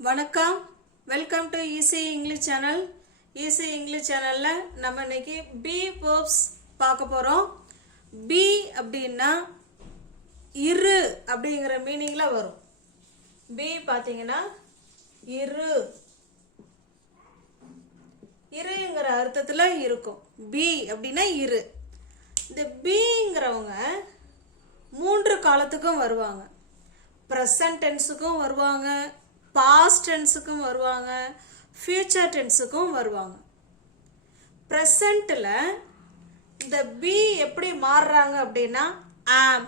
வணக்கம், welcome to easy English channel. Easy English சேனலில் நம்ம இன்னைக்கு பி வேர்ப்ஸ் பார்க்க போகிறோம். பி அப்படின்னா இரு அப்படிங்கிற மீனிங்கில் வரும். பி பார்த்தீங்கன்னா இரு, இருங்கிற அர்த்தத்தில் இருக்கும். பி அப்படின்னா இரு. இந்த பிங்கிறவங்க 3 காலத்துக்கும் வருவாங்க. ப்ரெசன்ட் டென்ஸுக்கும் வருவாங்க, பாஸ்ட் டென்ஸுக்கும் வருவாங்க, ஃபியூச்சர் டென்ஸுக்கும் வருவாங்க. ப்ரெசண்ட்டில் இந்த பி எப்படி மாறுறாங்க அப்படின்னா ஆம்,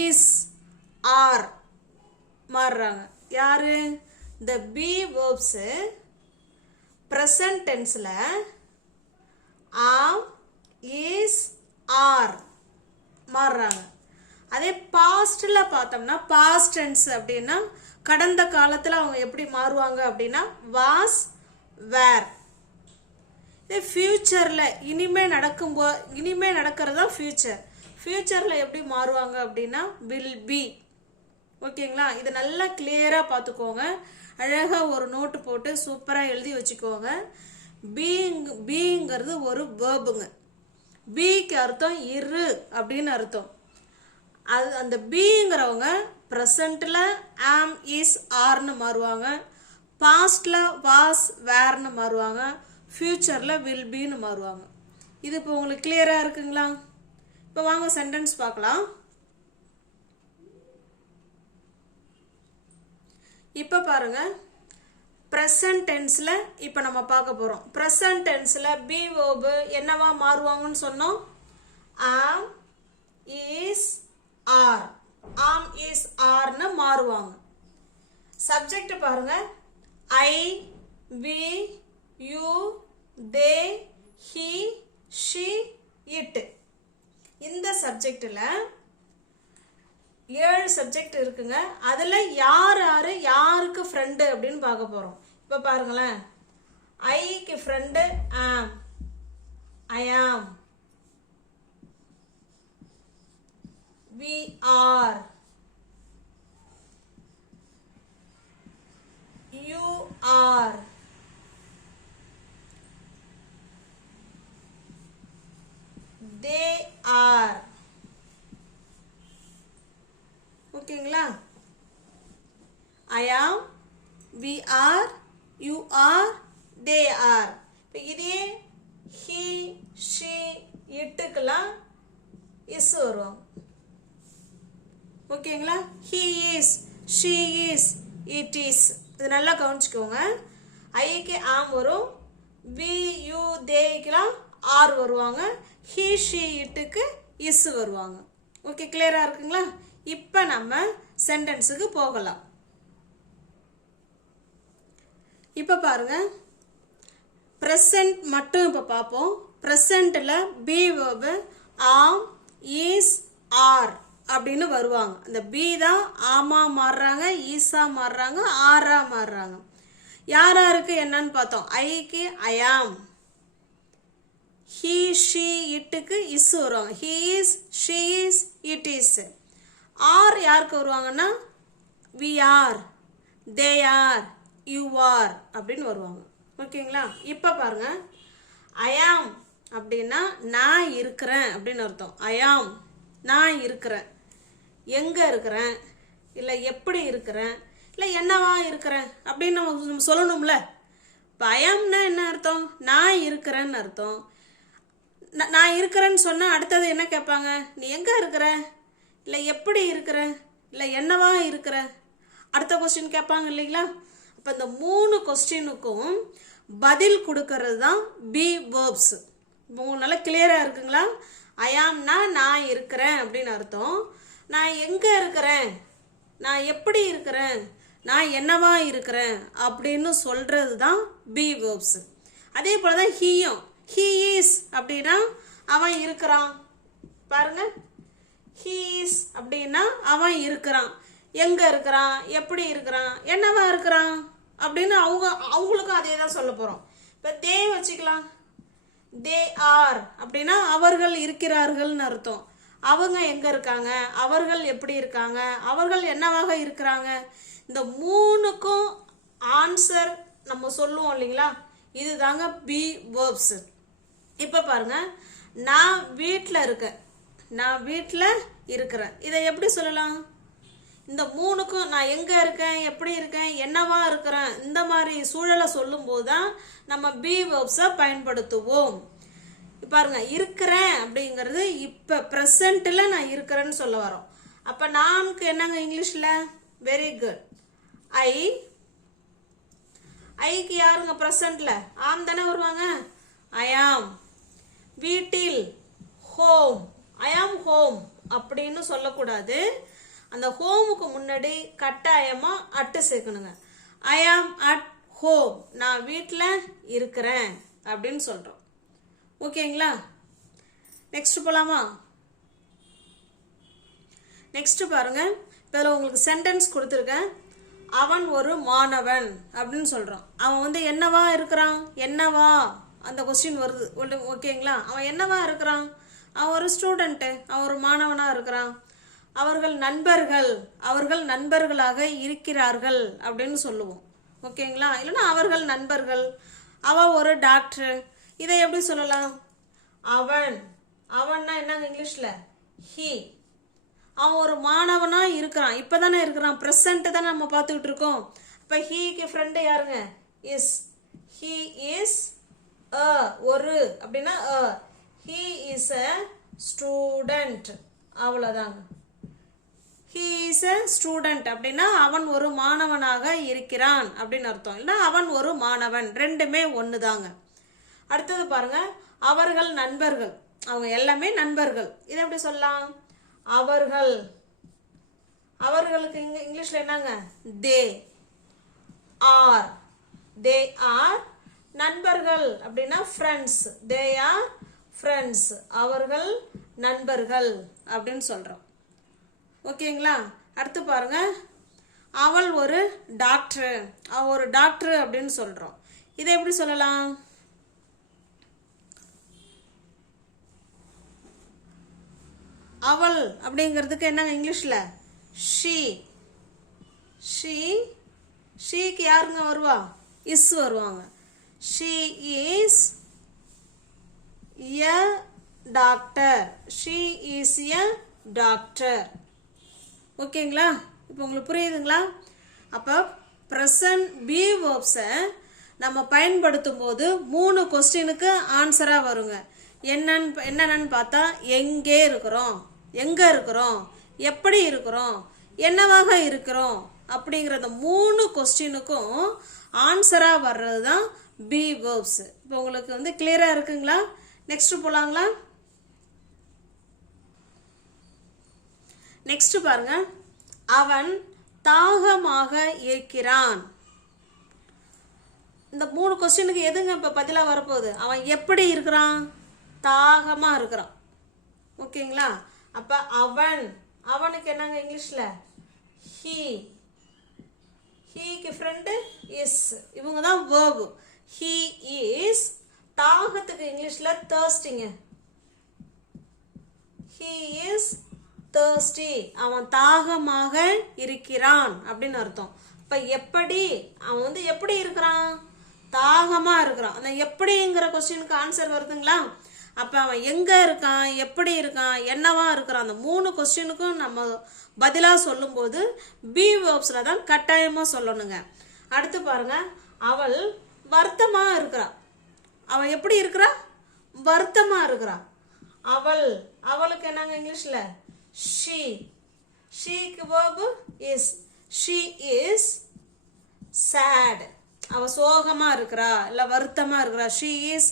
இஸ், ஆர் மாறுறாங்க. யாரு? இந்த பி வேர்ப்ஸு ப்ரெசன்ட் டென்ஸில் ஆம், இஸ், ஆர் மாறுறாங்க. அதே பாஸ்டில் பார்த்தோம்னா பாஸ்ட் டென்ஸ் அப்படின்னா கடந்த காலத்தில் அவங்க எப்படி மாறுவாங்க அப்படின்னா வாஸ், வேர். இதே ஃபியூச்சரில் இனிமே நடக்கிறது தான் ஃபியூச்சர். ஃபியூச்சரில் எப்படி மாறுவாங்க அப்படின்னா வில் பி. ஓகேங்களா? இது நல்லா கிளியராக பார்த்துக்கோங்க. அழகாக ஒரு நோட்டு போட்டு சூப்பராக எழுதி வச்சுக்கோங்க. பீங்கிறது ஒரு வேர்புங்க. பிக்கு அர்த்தம் இரு அப்படின்னு அர்த்தம். அது அந்த பிங்கிறவங்க ப்ரெசண்ட்டில் ஆம், இஸ், ஆர்னு மாறுவாங்க, பாஸ்டில் வாஸ், வேர்னு மாறுவாங்க, ஃபியூச்சரில் வில் பின்னு மாறுவாங்க. இது இப்போ உங்களுக்கு கிளியராக இருக்குங்களா? இப்போ வாங்க சென்டென்ஸ் பார்க்கலாம். இப்போ பாருங்க, ப்ரெசன்ட் டென்ஸில் இப்போ நம்ம பார்க்க போகிறோம். ப்ரெசன்ட் டென்ஸில் பி வேர்பு என்னவா மாறுவாங்கன்னு சொன்னோம்? Am, is, are. Am, is, ஆர்னு மாறுவாங்க. சப்ஜெக்ட் பாருங்க, I, we, you, they, he, she, it. இந்த சப்ஜெக்டில் 7 சப்ஜெக்ட் இருக்குங்க. அதில் யாருக்கு ஃப்ரெண்டு அப்படின்னு பார்க்க போகிறோம். இப்போ பாருங்களேன், ஐக்கு ஃப்ரெண்டு ஆம், ஐ ஆம். We are. You are. They are. ஓகேங்களா? I am, we are, you are, they are. இப்போ இதே he, she, இட்டுக்கெல்லாம் இஸ் வருவாங்க. ஓகேங்களா? he is, she is, it is. இது நல்லா கவனிச்சுக்கோங்க. ஐக்கு ஆம் வரும், வி, யூ, தேக்கெல்லாம் ஆர் வருவாங்க, he, she, இட்டுக்கு இஸ் வருவாங்க. ஓகே, கிளியராக இருக்குங்களா? இப்போ நம்ம சென்டென்ஸுக்கு போகலாம். இப்போ பாருங்க, ப்ரெசன்ட் மட்டும் இப்போ பார்ப்போம். ப்ரெசண்ட்டில் பி வேர்பு ஆம், இஸ், ஆர் அப்படின்னு வருவாங்க. இந்த பி தான் ஆமா மாறுறாங்க, ஈஸா மாறுறாங்க, ஆரா மாறுறாங்க. யாருக்கு என்னன்னு பார்த்தோம்? ஐக்கு ஐ ஆம், ஹி, ஷி, இட்டுக்கு இஸ் வருவாங்க. He is, she is, it is. Are யாருக்கு வருவாங்கன்னா we are, they are, you are அப்படின்னு வருவாங்க. ஓகேங்களா? இப்போ பாருங்க, ஐ ஆம் அப்படின்னா நான் இருக்கிறேன் அப்படின்னு அர்த்தம். ஐ ஆம், நான் இருக்கிறேன். எங்கே இருக்கிறேன், இல்லை எப்படி இருக்கிறேன், இல்லை என்னவா இருக்கிறேன் அப்படின்னு நம்ம சொல்லணும்ல. பயம்னா என்ன அர்த்தம்? நான் இருக்கிறேன்னு அர்த்தம். நான் இருக்கிறேன்னு சொன்னால் அடுத்தது என்ன கேட்பாங்க? நீ எங்கே இருக்கிற, இல்லை எப்படி இருக்கிற, இல்லை என்னவா இருக்கிற, அடுத்த கொஸ்டின் கேட்பாங்க இல்லைங்களா? அப்போ இந்த 3 கொஸ்டினுக்கும் பதில் கொடுக்கறது தான் பி வேர்ப்ஸ். நல்லா கிளியராக இருக்குங்களா? ஐ ஆம்னா நான் இருக்கிறேன் அப்படின்னு அர்த்தம். நான் எங்கே இருக்கிறேன், நான் எப்படி இருக்கிறேன், நான் என்னவா இருக்கிறேன் அப்படின்னு சொல்கிறது தான் பி வேர்ப்ஸ். அதே போல் தான் ஹீயும். ஹீ இஸ் அப்படின்னா அவன் இருக்கிறான். பாருங்க, ஹீ இஸ் அப்படின்னா அவன் இருக்கிறான். எங்கே இருக்கிறான், எப்படி இருக்கிறான், என்னவா இருக்கிறான் அப்படின்னு அவங்களுக்கும் அதே தான் சொல்ல போகிறோம். இப்போ தே வச்சுக்கலாம். தே ஆர் அப்படின்னா அவர்கள் இருக்கிறார்கள்னு அர்த்தம். அவங்க எங்கே இருக்காங்க, அவர்கள் எப்படி இருக்காங்க, அவர்கள் என்னவாக இருக்கிறாங்க, இந்த 3க்கும் ஆன்சர் நம்ம சொல்லுவோம் இல்லைங்களா, இது தாங்க பி வேர்ப்ஸ். இப்போ பாருங்க, நான் வீட்டில் இருக்கேன், நான் வீட்டில் இருக்கிறேன், இதை எப்படி சொல்லலாம்? இந்த மூணுக்கும் நான் எங்கே இருக்கேன், எப்படி இருக்கேன், என்னவா இருக்கிறேன், இந்த மாதிரி சூழலை சொல்லும்போது தான் நம்ம பி வேர்ப்ஸை பயன்படுத்துவோம். பாருங்க, இருக்கிறேன் அப்படிங்கிறது இப்போ ப்ரெசண்ட்டில் நான் இருக்கிறேன்னு சொல்ல வரோம். அப்போ நான்கு என்னங்க இங்கிலீஷில்? Very good. ஐக்கு யாருங்க ப்ரெசண்ட்டில்? ஆம் தானே வருவாங்க. ஐ ஆம். வீட்டில் ஹோம், ஐ ஆம் ஹோம் அப்படின்னு சொல்லக்கூடாது. அந்த ஹோமுக்கு முன்னாடி கட்டாயமாக அட்டு சேர்க்கணுங்க. ஐ ஆம் அட் ஹோம், நான் வீட்டில் இருக்கிறேன் அப்படின்னு சொல்கிறோம். ஓகேங்களா? நெக்ஸ்ட் போகலாமா? நெக்ஸ்ட் பாருங்க, இப்போ உங்களுக்கு சென்டென்ஸ் கொடுத்துருக்கேன். அவன் ஒரு மாணவன் அப்படின்னு சொல்கிறோம். அவன் வந்து என்னவா இருக்கிறான், என்னவா அந்த கொஸ்டின் வருது. ஓகேங்களா? அவன் என்னவா இருக்கிறான்? அவன் ஒரு ஸ்டூடெண்ட்டு, அவன் ஒரு மாணவனாக இருக்கிறான். அவர்கள் நண்பர்கள், அவர்கள் நண்பர்களாக இருக்கிறார்கள் அப்படின்னு சொல்லுவோம். ஓகேங்களா? இல்லைன்னா அவர்கள் நண்பர்கள். அவன் ஒரு டாக்டர், இதை எப்படி சொல்லலாம்? அவன், அவன்னா என்னங்க இங்கிலீஷில்? ஹீ. அவன் ஒரு மாணவனாக இருக்கிறான், இப்போ தானே இருக்கிறான், ப்ரெசண்ட்டு தானே நம்ம பார்த்துக்கிட்டு இருக்கோம். இப்போ ஹீக்கு ஃப்ரெண்டு யாருங்க? இஸ். ஹீ இஸ் அ, ஒரு அப்படின்னா அ. ஹீ இஸ் அ ஸ்டூடெண்ட், அவ்வளோதாங்க. ஹீ இஸ் அ ஸ்டூடெண்ட் அப்படின்னா அவன் ஒரு மாணவனாக இருக்கிறான் அப்படின்னு அர்த்தம். இல்லைன்னா அவன் ஒரு மாணவன், ரெண்டுமே ஒன்று தாங்க. அடுத்தது பாருங்க, அவர்கள் நண்பர்கள், அவங்க எல்லாமே நண்பர்கள், இதை எப்படி சொல்லலாம்? அவர்கள், அவர்களுக்கு இங்கிலீஷில் என்னங்க? They are. They R. நண்பர்கள் அப்படின்னா ஃப்ரெண்ட்ஸ், தே ஆர் ஃப்ரெண்ட்ஸ், அவர்கள் நண்பர்கள் அப்படின்னு சொல்கிறோம். ஓகேங்களா? அடுத்து பாருங்க, அவள் ஒரு டாக்டர், அவள் ஒரு டாக்டர் அப்படின்னு சொல்கிறோம். இதை எப்படி சொல்லலாம்? அவள் அப்படிங்கிறதுக்கு என்னங்க இங்கிலீஷில்? ஷீ. ஷீ. ஷீக்கு யாருங்க வருவா? இஸ் வருவாங்க. She is a doctor, she is a doctor. ஓகேங்களா? இப்போ உங்களுக்கு புரியுதுங்களா? அப்போ ப்ரெசன்ட் பி வேர்ப்ஸை நம்ம பயன்படுத்தும் போது 3 கொஸ்டினுக்கு ஆன்சராக வருங்க. என்னென்னு பார்த்தா, எங்கே இருக்கிறோம், எங்கே இருக்கிறோம், எப்படி இருக்கிறோம், என்னவாக இருக்கிறோம் அப்படிங்கிற அந்த 3 கொஸ்டினுக்கும் ஆன்சராக வர்றது தான் பி வேர்ப்ஸ். இப்போ உங்களுக்கு வந்து கிளியராக இருக்குங்களா? நெக்ஸ்ட் போகலாங்களா? நெக்ஸ்ட் பாருங்க, அவன் தாகமாக இருக்கிறான். இந்த 3 கொஸ்டினுக்கு எதுங்க இப்போ பதிலாக வரப்போகுது? அவன் எப்படி இருக்கிறான்? தாகமாக இருக்கிறான். ஓகேங்களா? அப்போ அவன், அவனுக்கு என்னங்க இங்கிலீஷில்? ஹீ. ஹீக்கு ஃப்ரெண்டு இஸ், இவங்க தான் வேர்பு. He is. தாகத்துக்கு இங்கிலீஷில் தர்ஸ்டிங்க. ஹீ இஸ் thirsty, அவன் தாகமாக இருக்கிறான் அப்படின்னு அர்த்தம். இப்போ எப்படி, அவன் வந்து எப்படி இருக்கிறான்? தாகமாக இருக்கிறான். அந்த எப்படிங்கிற கொஸ்டினுக்கு ஆன்சர் வருதுங்களா? அப்போ அவன் எங்கே இருக்கான், எப்படி இருக்கான், என்னவா இருக்கிறான், அந்த 3 கொஸ்டினுக்கும் நம்ம பதிலாக சொல்லும்போது பி வேர்ப்ஸில் தான் கட்டாயமாக சொல்லணுங்க. அடுத்து பாருங்க, அவள் வருத்தமாக இருக்கிறான். அவள் எப்படி இருக்கிறா? வருத்தமாக இருக்கிறா. அவள், அவளுக்கு என்னங்க இங்கிலீஷில்? She. ஷீக்கு verb is. she is sad. அவ சோகமா இருக்கிறா, இல்ல வருத்தமா இருக்கிறா. she is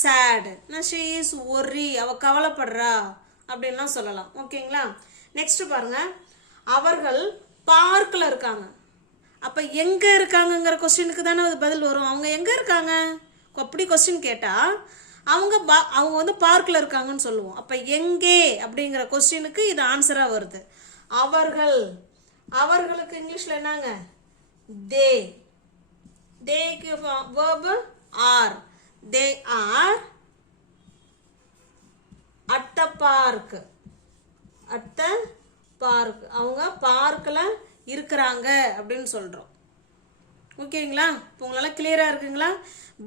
sad. she is worry. அவ கவலைப்படுறா அப்படின்லாம் சொல்லலாம். ஓகேங்களா? நெக்ஸ்ட் பாருங்க, அவர்கள் பார்க்கில் இருக்காங்க. அப்ப எங்க இருக்காங்கங்கிற கொஸ்டினுக்கு தானே பதில் வரும். அவங்க எங்க இருக்காங்க அப்படி கொஸ்டின் கேட்டா அவங்க வந்து பார்க்கில் இருக்காங்கன்னு சொல்லுவோம். அப்போ எங்கே அப்படிங்கிற கொஸ்டினுக்கு இது ஆன்சராக வருது. அவர்கள், அவர்களுக்கு இங்கிலீஷில் என்னங்க? தே. தேக்கு verb are. They are at the park. At the park, அவங்க பார்க்கில் இருக்கிறாங்க அப்படின்னு சொல்கிறோம். ஓகேங்களா? இப்போ உங்களால் கிளியராக இருக்குங்களா?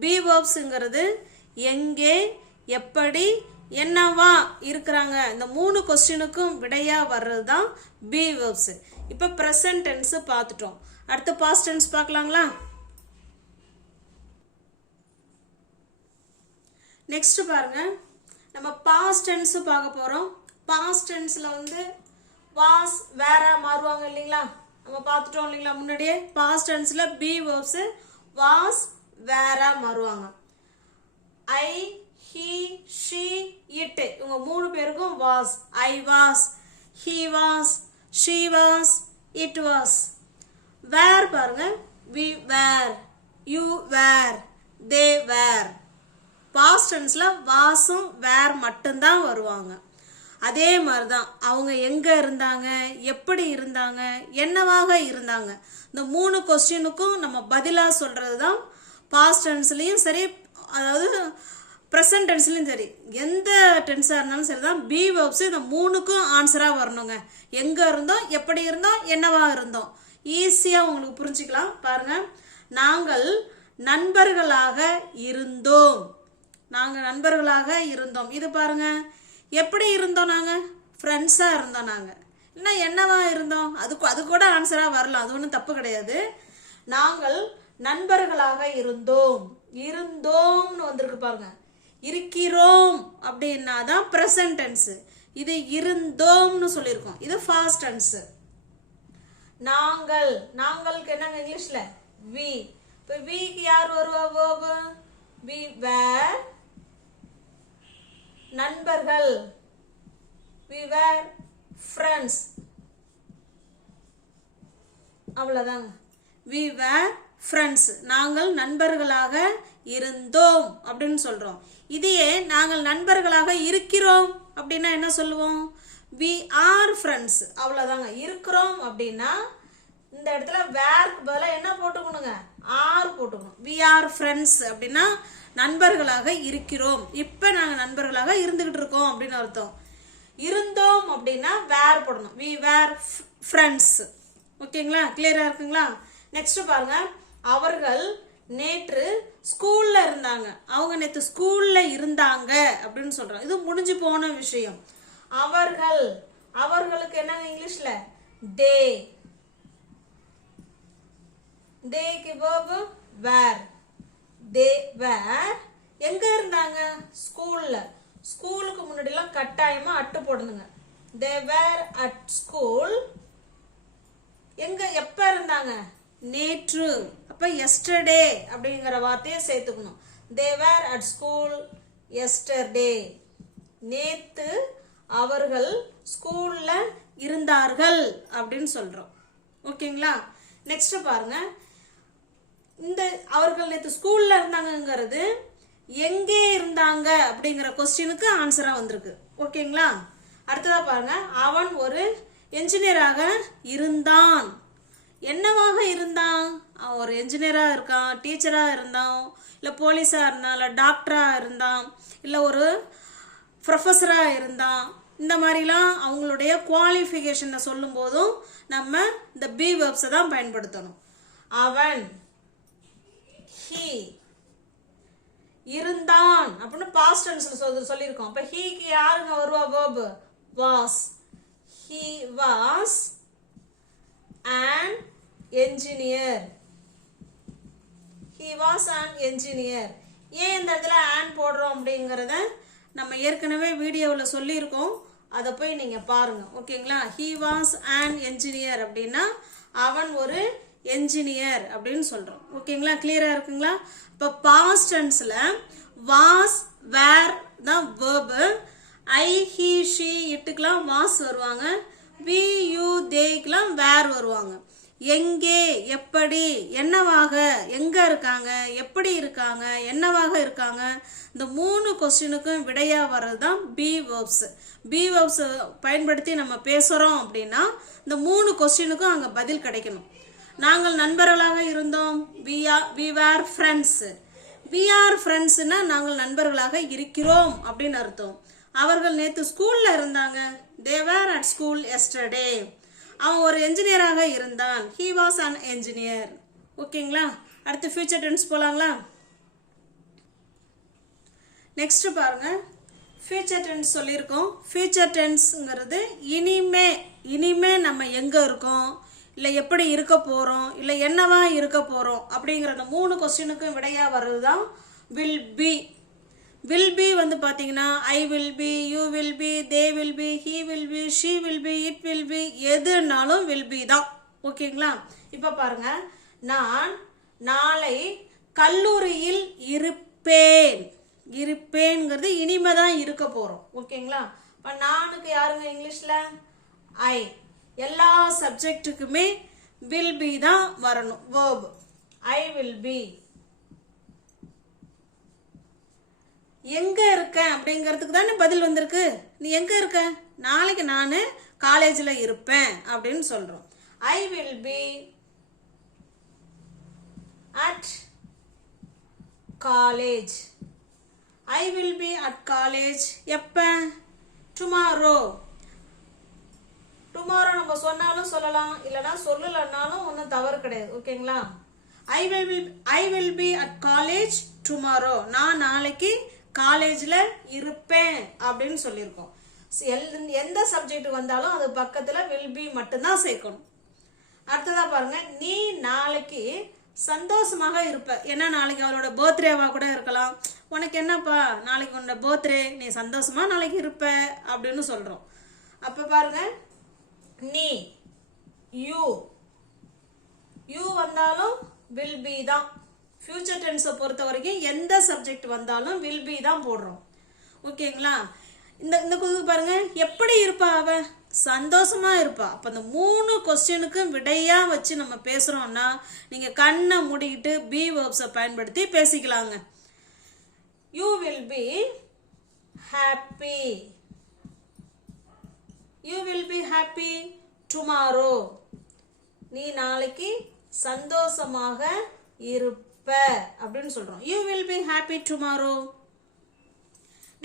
பி வேர்ப்ஸுங்கிறது எங்கே, எப்படி, என்னவா இருக்கிறாங்க, இந்த 3 கொஸ்டினுக்கும் விடையாக வர்றது தான் பி வேர்ப்ஸு. இப்போ ப்ரெசன்ட் டென்ஸு பார்த்துட்டோம். அடுத்து பாஸ்ட் டென்ஸ் பார்க்கலாங்களா? நெக்ஸ்ட் பாருங்க, நம்ம பாஸ்ட் டென்ஸ் பார்க்க போகிறோம். பாஸ்ட் டென்ஸில் வந்து வாஸ் வேற மாறுவாங்க இல்லைங்களா? நம்ம பார்த்துட்டோம் இல்லைங்களா முன்னாடியே. பாஸ்ட் டென்ஸில் பி வேர்ப்ஸு வாஸ் வேற மாறுவாங்க. ஐ, ஹி, ஷி, இட் இவங்க 3 பேருக்கும் was. I was, he was, she was, it was. Were பாருங்க, we were, you were, they were. Past டென்ஸில் வாஸும் வேர் மட்டும்தான் வருவாங்க. அதே மாதிரி தான் அவங்க எங்கே இருந்தாங்க, எப்படி இருந்தாங்க, என்னவாக இருந்தாங்க, இந்த 3 கொஸ்டினுக்கும் நம்ம பதிலாக சொல்கிறது தான் பாஸ்ட் டென்ஸ்லேயும் சரி, அதாவது ப்ரெசன்ட் டென்ஸ்லையும் சரி, எந்த டென்ஸாக இருந்தாலும் சரி தான் பி வேர்ப்ஸ் இந்த 3க்கும் ஆன்சராக வரணுங்க. எங்கே இருந்தோம், எப்படி இருந்தோம், என்னவாக இருந்தோம், ஈஸியாக உங்களுக்கு புரிஞ்சுக்கலாம். பாருங்கள், நாங்கள் நண்பர்களாக இருந்தோம். நாங்கள் நண்பர்களாக இருந்தோம். இது பாருங்க, எப்படி இருந்தோம், நாங்கள் ஃப்ரெண்ட்ஸாக இருந்தோம். நாங்கள் இல்லைன்னா என்னவா இருந்தோம், அது கூட ஆன்சராக வரலாம், அது ஒன்றும் தப்பு கிடையாது. நாங்கள் நண்பர்களாக இருந்தோம். இருந்தோம்னு வந்திருக்கு பாருங்க. இருக்கிறோம் அப்படின்னா தான் ப்ரெசன்ட் டென்ஸு. இது இருந்தோம்னு சொல்லியிருக்கோம், இது ஃபாஸ்ட் டென்ஸு. நாங்கள், நாங்களுக்கு என்னங்க இங்கிலீஷில் வி. இப்போ விக்கு யார் வருவா வேர்பு? வி வேர் நண்பர்கள், we were friends. அவ்வளவுதாங்க. we were friends. நாங்கள் நண்பர்களாக இருந்தோம் அப்படின்னு சொல்றோம். இதையே நாங்கள் நண்பர்களாக இருக்கிறோம் அப்படின்னா என்ன சொல்லுவோம்? we are friends. அவ்வளவுதாங்க. இருக்கிறோம் அப்படின்னா இந்த இடத்துல வேர்க்கு பதிலா என்ன போட்டுக்கணுங்க? ஆர் போட்டுக்கணும். we are friends அப்படின்னா நண்பர்களாக இருக்கிறோம். இப்போ நாங்கள் நண்பர்களாக இருந்துகிட்டு இருக்கோம் அப்படின்னு அர்த்தம். இருந்தோம் அப்படின்னா வேர் போடணும். we were friends. ஓகேங்களா? கிளியராக இருக்குங்களா? நெக்ஸ்ட் பாருங்க, அவர்கள் நேற்று ஸ்கூல்ல இருந்தாங்க. அவங்க நேற்று ஸ்கூல்ல இருந்தாங்க அப்படின்னு சொல்றோம். இது முடிஞ்சு போன விஷயம். அவர்கள், அவர்களுக்கு என்னங்க இங்கிலீஷ்ல தே. தேக்கு verb were. they were எங்க இருந்தாங்க? ஸ்கூல்ல. ஸ்கூலுக்கு முன்னாடிலாம் கட்டாயமா அட்டு போடணுங்க. they were at school. எங்க எப்ப இருந்தாங்க? நேற்று. அப்ப yesterday அப்படிங்கிற வார்த்தையை சேர்த்துக்கணும். they were at school yesterday. நேத்து அவர்கள் ஸ்கூல்ல இருந்தார்கள் அப்படின்னு சொல்றோம். ஓகேங்களா? நெக்ஸ்ட் பாருங்க, இந்த அவர்கள் நேற்று ஸ்கூல்ல இருந்தாங்கிறது எங்கே இருந்தாங்க அப்படிங்கிற கொஸ்டினுக்கு ஆன்சரா வந்திருக்கு. ஓகேங்களா? அடுத்ததா பாருங்க, அவன் ஒரு என்ஜினியராக இருந்தான். என்னவாக இருந்தான்? அவன் ஒரு என்ஜினியராக இருக்கான், டீச்சராக இருந்தான், இல்லை போலீஸாக இருந்தான், இல்லை டாக்டராக இருந்தான், இல்லை ஒரு ப்ரொஃபஸராக இருந்தான். இந்த மாதிரிலாம் அவங்களுடைய குவாலிஃபிகேஷனை சொல்லும் போதும் நம்ம இந்த பி வேர்ப்ஸை தான் பயன்படுத்தணும். அவன், he இருந்தான் அப்படின்னு பாஸ்ட் டென்ஸ்ல சொல்லியிருக்கோம். அப்ப ஹீக்கு யாருங்க வருவா verb? was. he was an engineer. he was an engineer. ஏன் இந்த இடத்துல an போடுறோம் அப்படிங்கறத நம்ம ஏற்கனவே வீடியோவில் சொல்லியிருக்கோம். அதை போய் நீங்க பாருங்க. ஓகேங்களா? he was an engineer அப்படின்னா அவன் ஒரு என்ஜினியர் அப்படின்னு சொல்றோம். ஓகேங்களா? கிளியரா இருக்குங்களா? இப்போ பாஸ்ட் டென்ஸ்ல வாஸ் வேர் தான் verb. ஐ, ஹி, ஷி, இட்டுக்கெல்லாம் வாஸ் வருவாங்க. வி, யூ, தேக்கெல்லாம் வேர் வருவாங்க. எங்கே, எப்படி, என்னவாக, எங்க இருக்காங்க, எப்படி இருக்காங்க, என்னவாக இருக்காங்க, இந்த 3 கொஸ்டினுக்கும் விடையா வர்றது தான் பி வேர்ப்ஸ். பி வேர்ப்ஸ் பயன்படுத்தி நம்ம பேசுறோம் அப்படின்னா இந்த 3 கொஸ்டினுக்கும் அங்க பதில் கிடைக்கணும். நாங்கள் நண்பர்களாக இருந்தோம். we were friends. we are friendsனா நாங்கள் நண்பர்களாக இருக்கிறோம் அப்படின்னு அர்த்தம். அவர்கள் நேற்று ஸ்கூல்ல இருந்தாங்க. they were at school yesterday. அவன் ஒரு என்ஜினியராக இருந்தான். he was an engineer. ஓகேங்களா? அடுத்து ஃபியூச்சர் டென்ஸ் போலாங்களா? நெக்ஸ்ட் பாருங்க, ஃபியூச்சர் டென்ஸ் சொல்லியிருக்கோம். ஃபியூச்சர் டென்ஸ்ங்கிறது இனிமே நம்ம எங்கே இருக்கோம், இல்லை எப்படி இருக்க போகிறோம், இல்லை என்னவா இருக்க போகிறோம் அப்படிங்கிற அந்த 3 கொஸ்டினுக்கும் விடையாக வர்றது தான் வில் பி. வில் பி வந்து பார்த்தீங்கன்னா I will be, you will be, they will be, he will be, she will be, it will be, எதுனாலும் வில் பி தான். ஓகேங்களா? இப்போ பாருங்க, நான் நாளை கல்லூரியில் இருப்பேன்ங்கிறது இனிமே தான் இருக்க போகிறோம். ஓகேங்களா? இப்போ நானுக்கு யாருங்க இங்கிலீஷில் ஐ. எல்லா சப்ஜெக்ட்டுக்குமே வில் பி தான் வரணும். verb I will be. எங்க இருக்க அப்படிங்கிறதுக்கு தானே பதில் வந்திருக்கு. நீ எங்க இருக்க? நாளைக்கு நான் காலேஜில் இருப்பேன் அப்படின்னு சொல்றோம். I will be at college. I will be at college எப்ப? டுமாரோ. டுமாரோ நம்ம சொன்னாலும் சொல்லலாம், இல்லைனா சொல்லலைன்னாலும் ஒன்றும் தவறு கிடையாது. ஓகேங்களா? I will be at college tomorrow. நான் நாளைக்கு காலேஜில் இருப்பேன் அப்படின்னு சொல்லியிருக்கோம். எந்த சப்ஜெக்ட் வந்தாலும் அது பக்கத்தில் வில் பி மட்டும்தான் சேர்க்கணும். அடுத்ததா பாருங்க, நீ நாளைக்கு சந்தோஷமாக இருப்ப. ஏன்னா நாளைக்கு அவளோட பர்த்டேவா கூட இருக்கலாம். உனக்கு என்னப்பா நாளைக்கு உன்னோட பர்த்டே, நீ சந்தோஷமா நாளைக்கு இருப்ப அப்படின்னு சொல்றோம். அப்ப பாருங்க, நீ யூ வந்தாலும் வில் பி தான். ஃபியூச்சர் டென்ஸை பொறுத்த வரைக்கும் எந்த சப்ஜெக்ட் வந்தாலும் வில் பி தான் போடுறோம். ஓகேங்களா? இந்த குது பாருங்க, எப்படி இருப்பா அவ? சந்தோஷமா இருப்பா. அப்ப அந்த 3 கொஸ்டினுக்கும் விடையா வச்சு நம்ம பேசுறோம்னா நீங்க கண்ணை மூடிக்கிட்டு பி வேர்ப்ஸை பயன்படுத்தி பேசிக்கலாங்க. You will be happy. You will be happy tomorrow. நீ நாளைக்கு சந்தோஷமாக இருப்ப அப்படின்னு சொல்றோம். You will be happy tomorrow.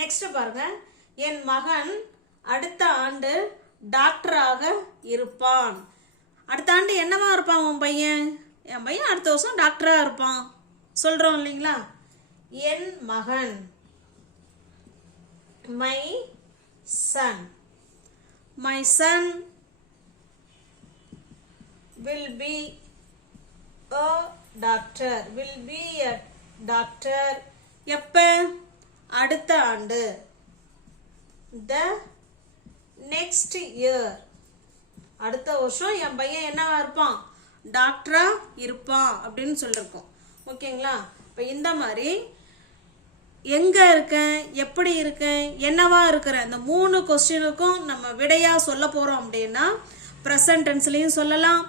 Next பாருங்க, என் மகன் அடுத்த ஆண்டு டாக்டராக இருப்பான். அடுத்த ஆண்டு என்னவா இருப்பான் உன் பையன்? என் பையன் அடுத்த வருஷம் டாக்டரா இருப்பான் சொல்றோம் இல்லைங்களா? என் மகன், my son. My son will be a doctor. will be a doctor எப்ப? அடுத்த ஆண்டு. the next year. அடுத்த வருஷம் என் பையன் என்னவா இருப்பான்? டாக்டரா இருப்பான் அப்படின்னு சொல்லிருக்கோம். ஓகேங்களா? இப்போ இந்த மாதிரி எங்க இருக்கேன், எப்படி இருக்கேன், என்னவா இருக்கிறேன், இந்த 3 கொஸ்டினுக்கும் நம்ம விடையா சொல்ல போறோம் அப்படின்னா ப்ரெசன்ட் டென்ஸ்லையும் சொல்லலாம்,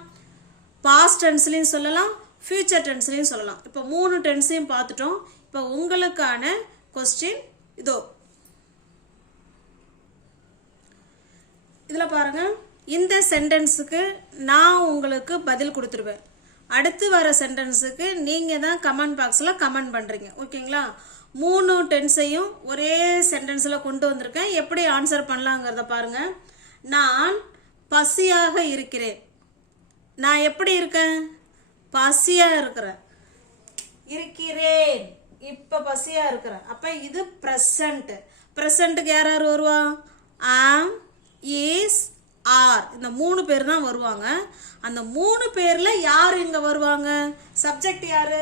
பாஸ்ட் டென்ஸ்லையும் சொல்லலாம், ஃபியூச்சர் டென்ஸ்லையும் சொல்லலாம். இப்போ 3 டென்ஸையும் பார்த்துட்டோம். இப்போ உங்களுக்கான கொஸ்டின் இதோ. இதில் பாருங்க, இந்த சென்டென்ஸுக்கு நான் உங்களுக்கு பதில் கொடுத்துருவேன். அடுத்து வர சென்டென்ஸுக்கு நீங்கள் தான் கமெண்ட் பாக்ஸில் கமெண்ட் பண்ணுறீங்க. ஓகேங்களா? 3 டென்ஸையும் ஒரே சென்டென்ஸில் கொண்டு வந்திருக்கேன். எப்படி ஆன்சர் பண்ணலாங்கிறத பாருங்க. நான் பசியாக இருக்கிறேன். நான் எப்படி இருக்கேன்? பசியாக இருக்கிறேன். இப்போ பசியாக இருக்கிறேன். அப்போ இது ப்ரெசண்ட். ப்ரெசண்ட்டுக்கு யார் யார் வருவா? ஆம், இஸ், ஆர். இந்த 3 பேர் தான் வருவாங்க. அந்த 3 பேர்ல யார் இங்க வருவாங்க? சப்ஜெக்ட் யாரு?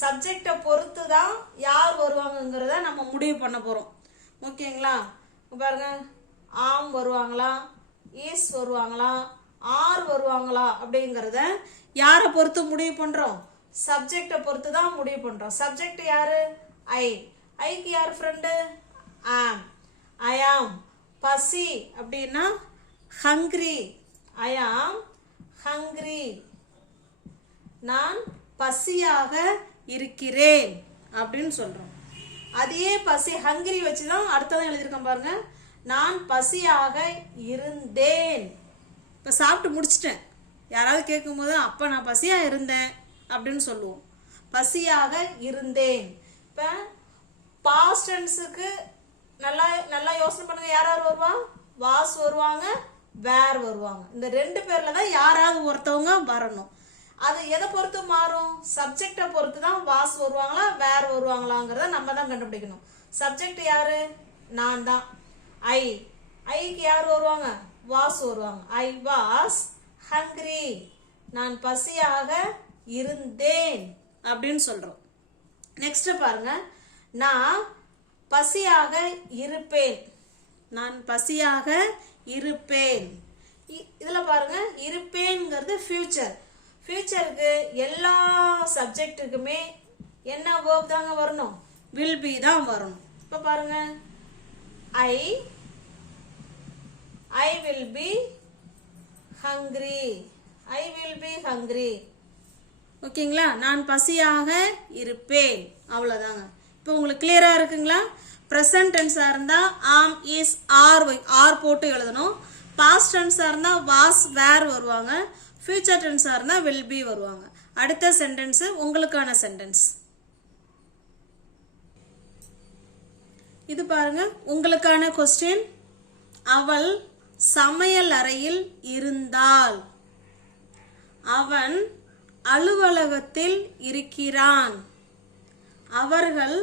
சப்ஜெக்டை பொறுத்து தான் யார் வருவாங்கங்கிறத நம்ம முடிவு பண்ண போறோம். ஓகேங்களா? பாருங்க, ஆம் வருவாங்களா, இஸ் வருவாங்களா, ஆர் வருவாங்களா அப்படிங்கிறத யாரை பொறுத்து முடிவு பண்றோம்? சப்ஜெக்டை பொறுத்து தான் முடிவு பண்றோம். சப்ஜெக்ட் யாரு? ஐக்கு யார் ஃப்ரெண்டு? ஆம். ஐ ஆம். பசி அப்படின்னா ஹங்க்ரி. ஐ ஆம் ஹங்க்ரி. நான் பசியாக இருக்கிறேன் அப்படின்னு சொல்றோம். அதே பசி ஹங்கிரி வச்சுதான் அடுத்ததான் எழுதியிருக்கேன் பாருங்க. நான் பசியாக இருந்தேன். இப்போ சாப்பிட்டு முடிச்சிட்டேன். யாராவது கேட்கும்போது அப்போ நான் பசியாக இருந்தேன் அப்படின்னு சொல்லுவோம். பசியாக இருந்தேன். இப்போ பாஸ்ட் டென்ஸுக்கு நல்லா யோசனை பண்ணுங்க. யாராவது வருவா? வாஸ் வருவாங்க, வேர் வருவாங்க. இந்த 2 பேர்ல தான் யாராவது ஒருத்தவங்க வரணும். அது எதை பொறுத்து மாறும்? சப்ஜெக்டை பொறுத்து தான் வாஸ் வருவாங்களா வேர் வருவாங்களாங்கிறத நம்ம தான் கண்டுபிடிக்கணும். சப்ஜெக்ட் யாரு? நான் தான். ஐக்கு யார் வருவாங்க? வாஸ் வருவாங்க. ஐ வாஸ் ஹங்க்ரி, நான் பசியாக இருந்தேன் அப்படின்னு சொல்றோம். நெக்ஸ்ட் பாருங்க, நான் பசியாக இருப்பேன். நான் பசியாக இருப்பேன். இதுல பாருங்க, இருப்பேன்ங்கிறது ஃபியூச்சர். ஃபியூச்சருக்கு எல்லா சப்ஜெக்ட்டுக்குமே என்ன வேர்ப் தாங்க வரணும்? வில் பி தான் வரணும். இப்ப பாருங்க, I will be hungry. I will be hungry. ஓகேங்களா? நான் பசியாக இருப்பேன். அவ்வளவுதாங்க. இப்போ உங்களுக்கு கிளியரா இருக்குங்களா? present tense இருந்தா am, is, are போட்டு எழுதணும். past tense இருந்தா was, were வருவாங்க. future tense இருந்தா will be வருவாங்க. அடுத்த சென்டென்ஸ் உங்களுக்கான சென்டென்ஸ். இது பாருங்க, உங்களுக்கான கொஸ்டின். அவள் சமையல் அறையில் இருந்தாள். அவன் அலுவலகத்தில் இருக்கிறான். அவர்கள்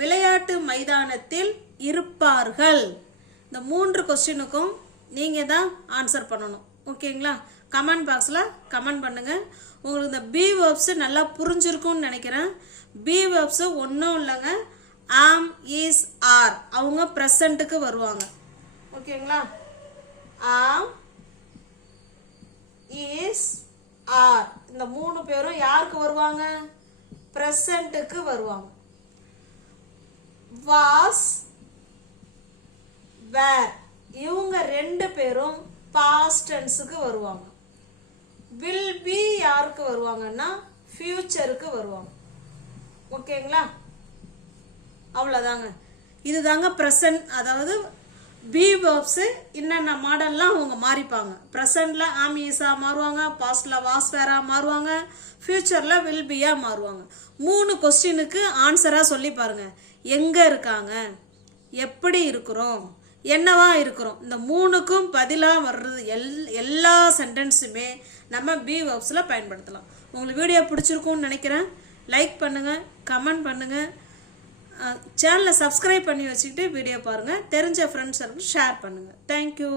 விளையாட்டு மைதானத்தில் இருப்பார்கள். இந்த 3 கொஸ்டினுக்கும் நீங்க தான் ஆன்சர் பண்ணணும். ஓகேங்களா? கமெண்ட் பாக்ஸ்ல கமெண்ட் பண்ணுங்க. உங்களுக்கு இந்த பி வெர்ப்ஸ் நல்லா புரிஞ்சிருக்கும்னு நினைக்கிறேன். பி வெர்ப்ஸ் ஒன்றும் இல்லைங்க, ஆம், இஸ், ஆர். அவங்க ப்ரெசண்ட்டுக்கு வருவாங்க. ஓகேங்களா? ஆம், இஸ், ஆர் இந்த 3 பேரும் யாருக்கு வருவாங்க? ப்ரெசண்ட்டுக்கு வருவாங்க. வாஸ், வேர் இவங்க 2 பேரும் பாஸ்ட் டென்ஸுக்கு வருவாங்க. வில் பி யாருக்கு வருவாங்கன்னா ஃபியூச்சருக்கு வருவாங்க. ஓகேங்களா? அவ்வளோதாங்க. இதுதாங்க ப்ரெசன்ட், அதாவது பி வெர்ப்ஸ் என்னென்ன மாடல்லாம் அவங்க மாறிப்பாங்க. ப்ரெசன்ட்ல ஆம், இஸா மாறுவாங்க, பாஸ்ட்ல வாஸ், வேரா மாறுவாங்க, ஃபியூச்சர்ல வில் பியா மாறுவாங்க. 3 கொஸ்டினுக்கு ஆன்சரா சொல்லி பாருங்க. எங்க இருக்காங்க, எப்படி இருக்கிறோம், என்னவா இருக்கிறோம், இந்த 3க்கும் பதிலா வர்றது எல்லா சென்டென்ஸுமே நம்ம பி வெர்ப்ஸ்ல பயன்படுத்தலாம். உங்களுக்கு வீடியோ பிடிச்சிருக்கும்னு நினைக்கிறேன். லைக் பண்ணுங்க, கமெண்ட் பண்ணுங்க, சேனலை சப்ஸ்கிரைப் பண்ணி வச்சுக்கிட்டு வீடியோ பாருங்க. தெரிஞ்ச ஃப்ரெண்ட்ஸ் ஷேர் பண்ணுங்க. தேங்க்யூ.